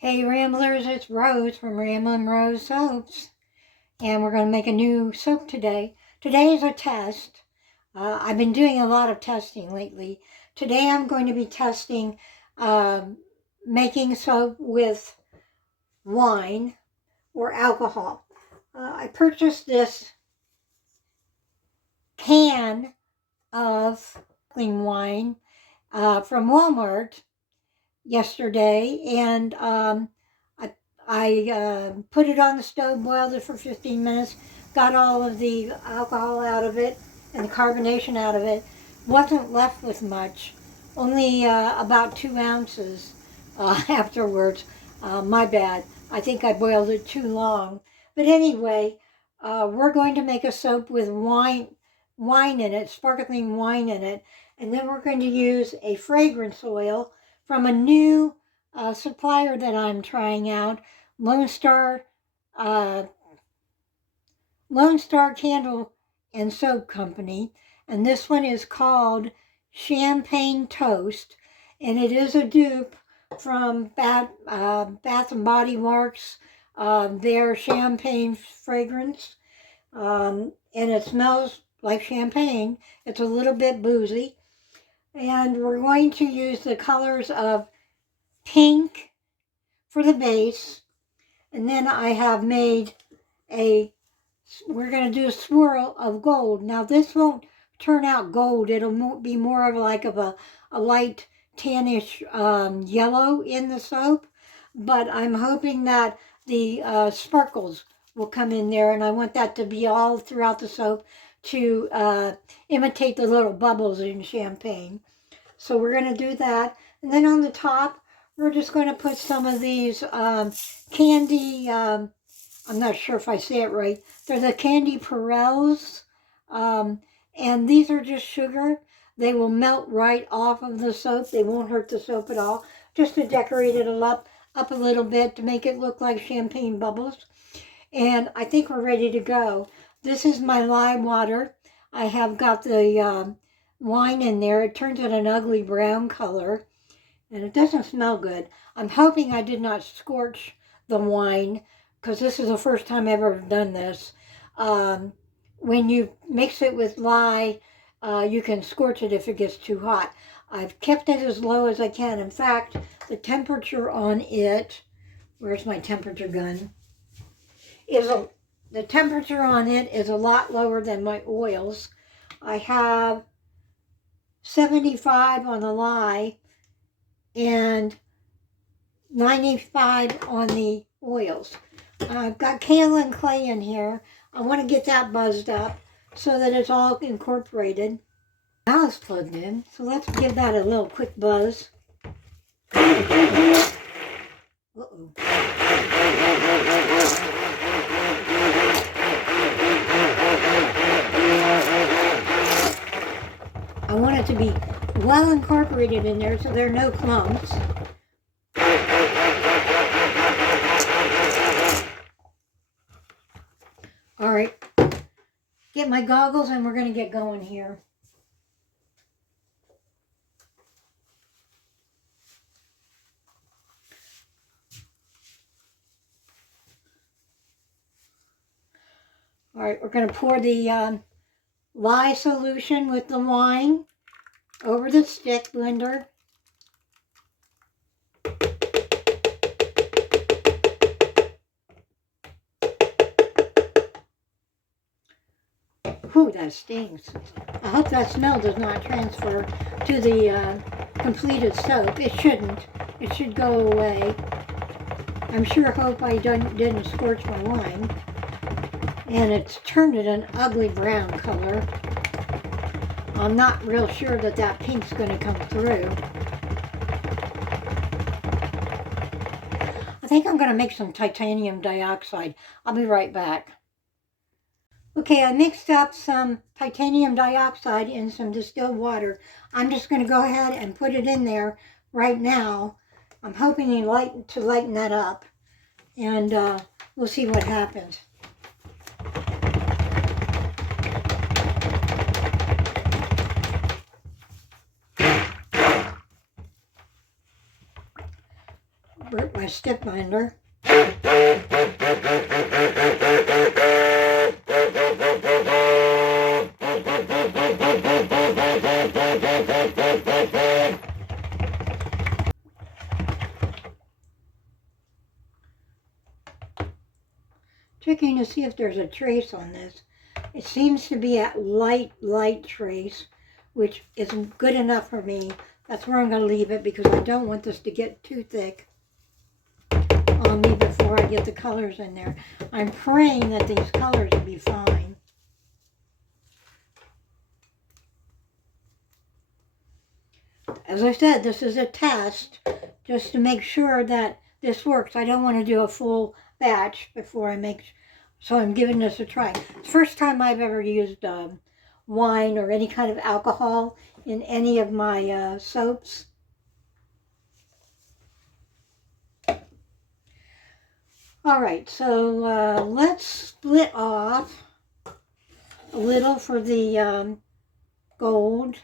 Hey Ramblers, it's Rose from Ramblin' Rose Soaps, and we're going to make a new soap today. Today is a test. I've been doing a lot of testing lately. Today I'm going to be testing making soap with wine or alcohol. I purchased this can of sparkling wine from Walmart yesterday, and I put it on the stove, boiled it for 15 minutes, got all of the alcohol out of it and the carbonation out of it. Wasn't left with much, only about 2 ounces afterwards. My bad. I think I boiled it too long. But anyway, we're going to make a soap with wine in it, sparkling wine in it, and then we're going to use a fragrance oil from a new supplier that I'm trying out, Lone Star uh, Candle and Soap Company, and this one is called Champagne Toast, and it is a dupe from Bath and Body Works, their champagne fragrance, and it smells like champagne. It's a little bit boozy, and we're going to use the colors of pink for the base, and then I have made we're going to do a swirl of gold. Now this won't turn out gold, it'll be more of a light tannish yellow in the soap, but I'm hoping that the sparkles will come in there, and I want that to be all throughout the soap to imitate the little bubbles in champagne. So we're going to do that, and then on the top we're just going to put some of these candy, I'm not sure if I say it right. They're the candy Perels, and these are just sugar. They will melt right off of the soap. They won't hurt the soap at all. Just to decorate it up a little bit to make it look like champagne bubbles. And I think we're ready to go. This is my lye water. I have got the wine in there. It turns out an ugly brown color, and it doesn't smell good. I'm hoping I did not scorch the wine, because this is the first time I've ever done this. When you mix it with lye, you can scorch it if it gets too hot. I've kept it as low as I can. In fact, the temperature on it, where's my temperature gun, the temperature on it is a lot lower than my oils. I have 75 on the lye and 95 on the oils. I've got kaolin clay in here. I want to get that buzzed up so that it's all incorporated. Now it's plugged in, so let's give that a little quick buzz. Uh-oh. I want it to be well incorporated in there so there are no clumps. All right, get my goggles and we're going to get going here. All right, we're going to pour the lye solution with the wine over the stick blender. Whew, that stings. I hope that smell does not transfer to the completed soap. It shouldn't. It should go away. I'm sure hope I didn't scorch my wine. And it's turned it an ugly brown color. I'm not real sure that pink's going to come through. I think I'm going to make some titanium dioxide. I'll be right back. Okay, I mixed up some titanium dioxide in some distilled water. I'm just going to go ahead and put it in there right now. I'm hoping to lighten that up, and we'll see what happens. my stick binder. Checking to see if there's a trace on this. It seems to be a light trace, which isn't good enough for me. That's where I'm going to leave it because I don't want this to get too thick on me before I get the colors in there. I'm praying that these colors will be fine. As I said, this is a test just to make sure that this works. I don't want to do a full batch before I make, so I'm giving this a try. It's the first time I've ever used wine or any kind of alcohol in any of my soaps. All right, so let's split off a little for the gold.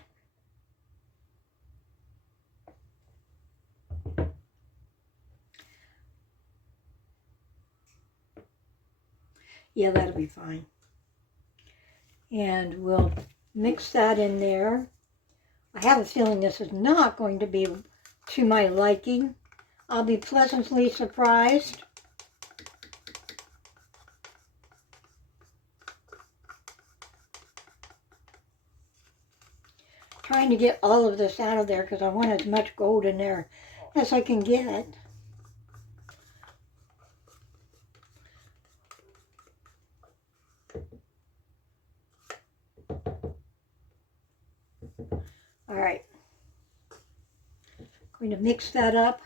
Yeah, that'll be fine. And we'll mix that in there. I have a feeling this is not going to be to my liking. I'll be pleasantly surprised. Trying to get all of this out of there because I want as much gold in there as I can get. All right, going to mix that up.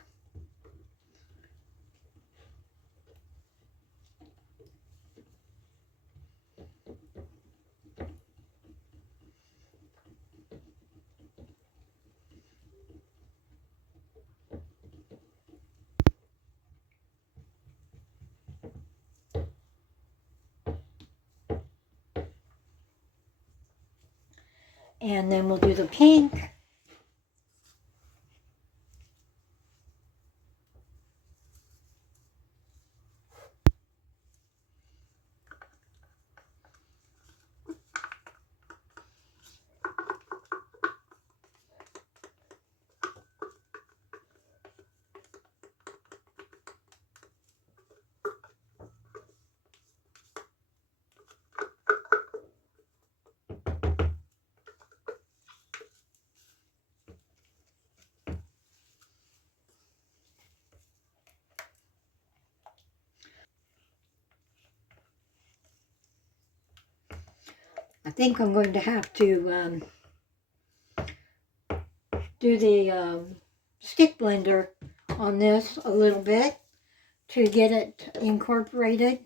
And then we'll do the pink. I think I'm going to have to do the stick blender on this a little bit to get it incorporated.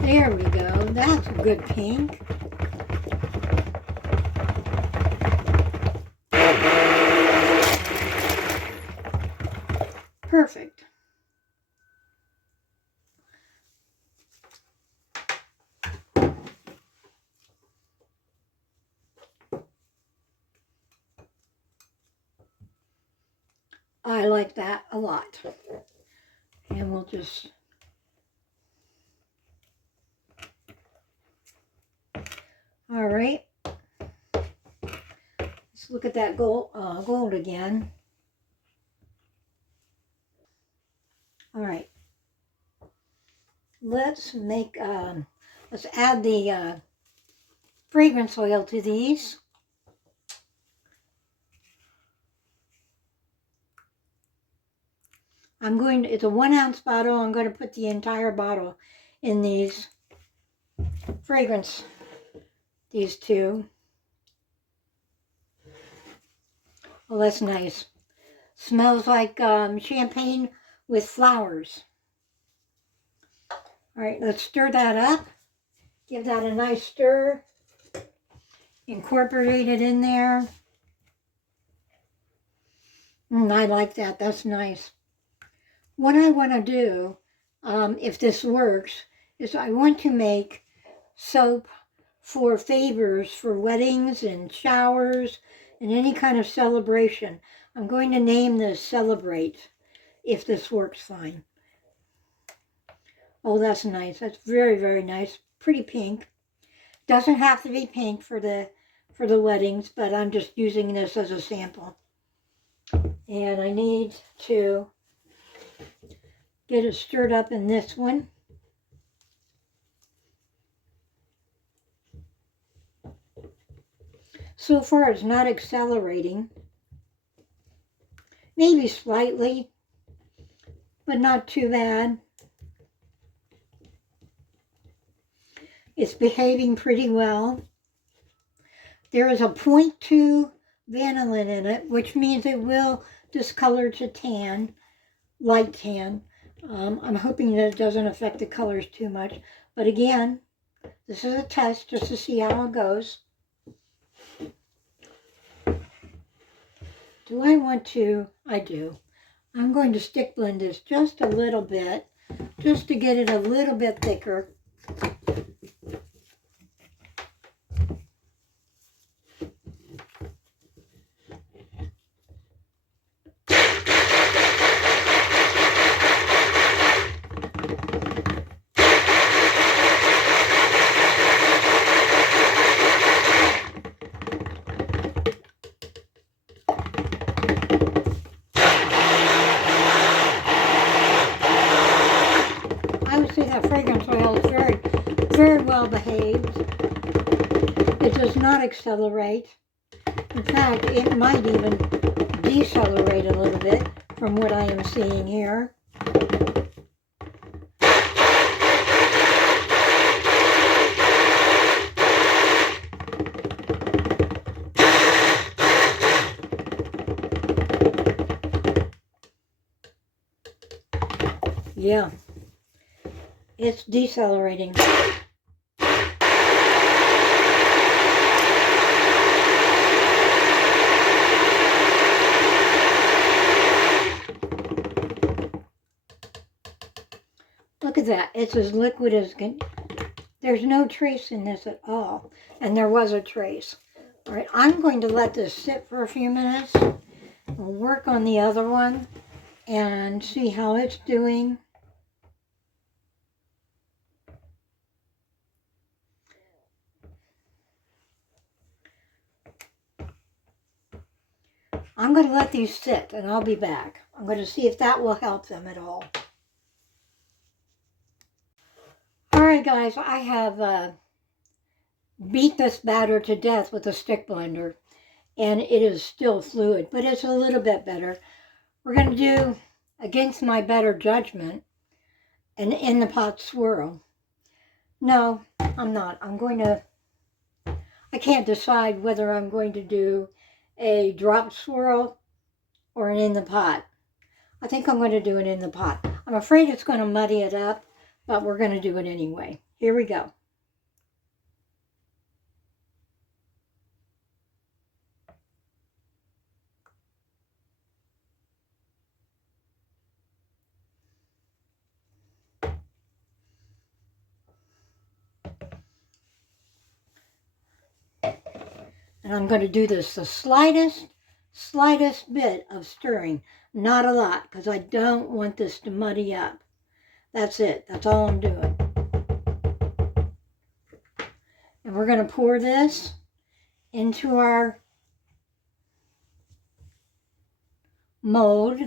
There we go. That's a good pink. Perfect. I like that a lot. And we'll just all right. Let's look at that gold again. All right. Let's make let's add the fragrance oil to these. It's a 1 ounce bottle. I'm going to put the entire bottle in these fragrance, these two. Oh, that's nice. Smells like champagne with flowers. All right, let's stir that up. Give that a nice stir. Incorporate it in there. I like that. That's nice. What I want to do, if this works, is I want to make soap for favors, for weddings and showers and any kind of celebration. I'm going to name this Celebrate, if this works fine. Oh, that's nice. That's very, very nice. Pretty pink. Doesn't have to be pink for the weddings, but I'm just using this as a sample. And I need to get it stirred up in this one. So far it's not accelerating. Maybe slightly, but not too bad. It's behaving pretty well. There is a 0.2 vanillin in it, which means it will discolor to tan, light tan. I'm hoping that it doesn't affect the colors too much. But again, this is a test just to see how it goes. Do I want to? I do. I'm going to stick blend this just a little bit, just to get it a little bit thicker. I would say that fragrance oil is very, very well behaved. It does not accelerate. In fact, it might even decelerate a little bit from what I am seeing here. Yeah, it's decelerating. Look at that. It's as liquid as can. There's no trace in this at all. And there was a trace. All right, I'm going to let this sit for a few minutes. We'll work on the other one and see how it's doing. I'm going to let these sit and I'll be back. I'm going to see if that will help them at all. All right, guys, I have beat this batter to death with a stick blender, and it is still fluid, but it's a little bit better. We're going to do, against my better judgment, an in the pot swirl. No, I'm not. I can't decide whether I'm going to do a drop swirl or an in the pot. I think I'm going to do it in the pot. I'm afraid it's going to muddy it up, but we're going to do it anyway. Here we go. And I'm going to do this the slightest bit of stirring. Not a lot, because I don't want this to muddy up. That's it. That's all I'm doing. And we're going to pour this into our mold.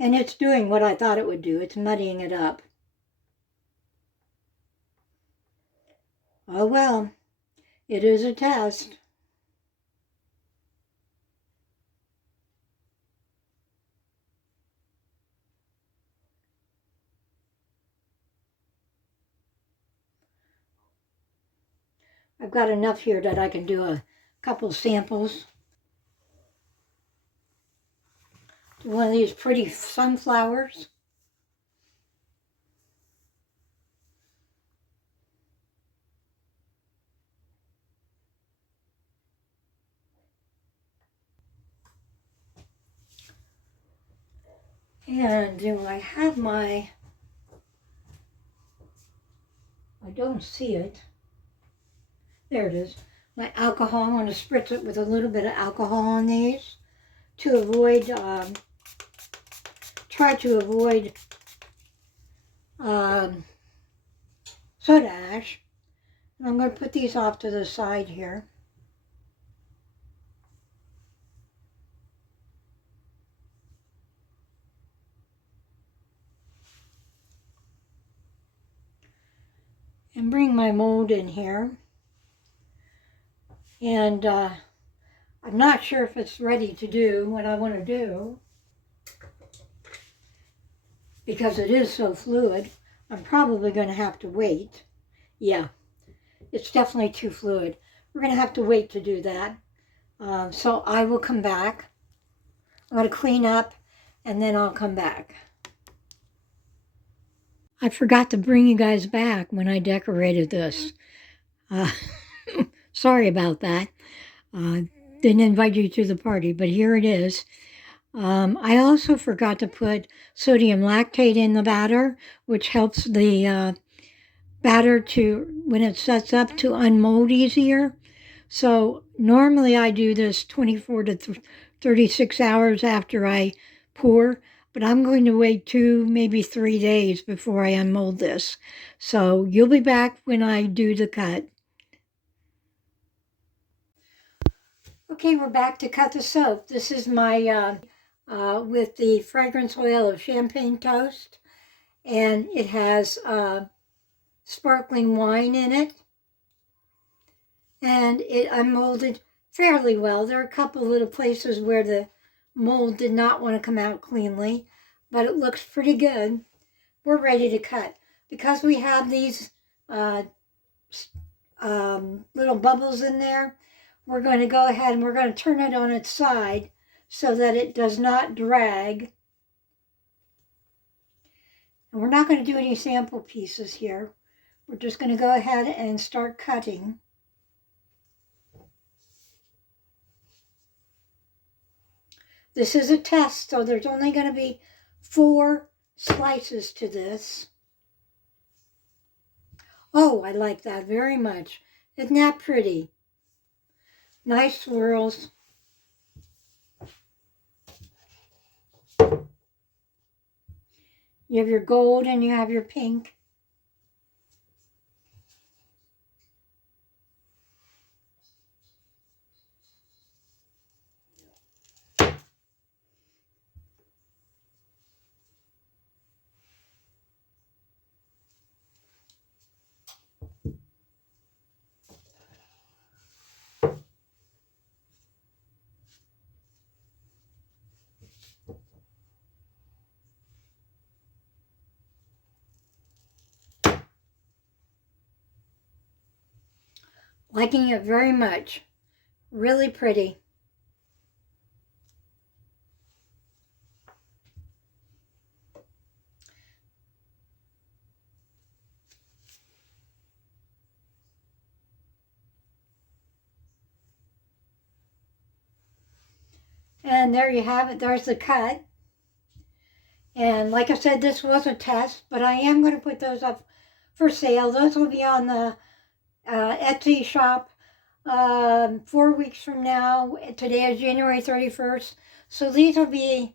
And it's doing what I thought it would do. It's muddying it up. Oh well, it is a test. I've got enough here that I can do a couple samples. Do one of these pretty sunflowers. And do I have my, I don't see it. There it is. My alcohol, I'm going to spritz it with a little bit of alcohol on these to avoid, try to avoid soda ash. And I'm going to put these off to the side here. And bring my mold in here. And I'm not sure if it's ready to do what I want to do because it is so fluid. I'm probably going to have to wait. Yeah, it's definitely too fluid. We're going to have to wait to do that. So I will come back. I'm going to clean up and then I'll come back. I forgot to bring you guys back when I decorated this. Sorry about that. Didn't invite you to the party, but here it is. I also forgot to put sodium lactate in the batter, which helps the batter to, when it sets up, to unmold easier. So normally I do this 24 to 36 hours after I pour, but I'm going to wait 2, maybe 3 days before I unmold this. So you'll be back when I do the cut. Okay, we're back to cut the soap. This is my, with the fragrance oil of Champagne Toast, and it has sparkling wine in it, and it unmolded fairly well. There are a couple little places where the mold did not want to come out cleanly, but it looks pretty good. We're ready to cut. Because we have these little bubbles in there, we're going to go ahead and we're going to turn it on its side so that it does not drag. And we're not going to do any sample pieces here. We're just going to go ahead and start cutting. This is a test, so there's only going to be 4 slices to this. Oh, I like that very much. Isn't that pretty? Nice swirls. You have your gold and you have your pink. Liking it very much. Really pretty. And there you have it. There's the cut. And like I said, this was a test, but I am going to put those up for sale. Those will be on the Etsy shop 4 weeks from now. Today is January 31st. So these will be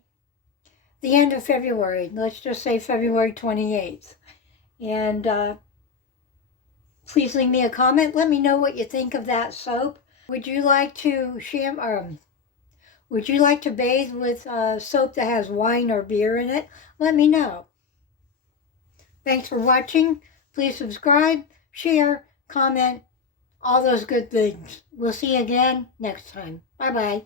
the end of February. Let's just say February 28th. And please leave me a comment. Let me know what you think of that soap. Would you like to would you like to bathe with soap that has wine or beer in it? Let me know. Thanks for watching. Please subscribe, share, comment, all those good things. We'll see you again next time. Bye-bye.